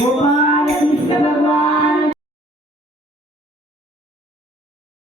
Opa!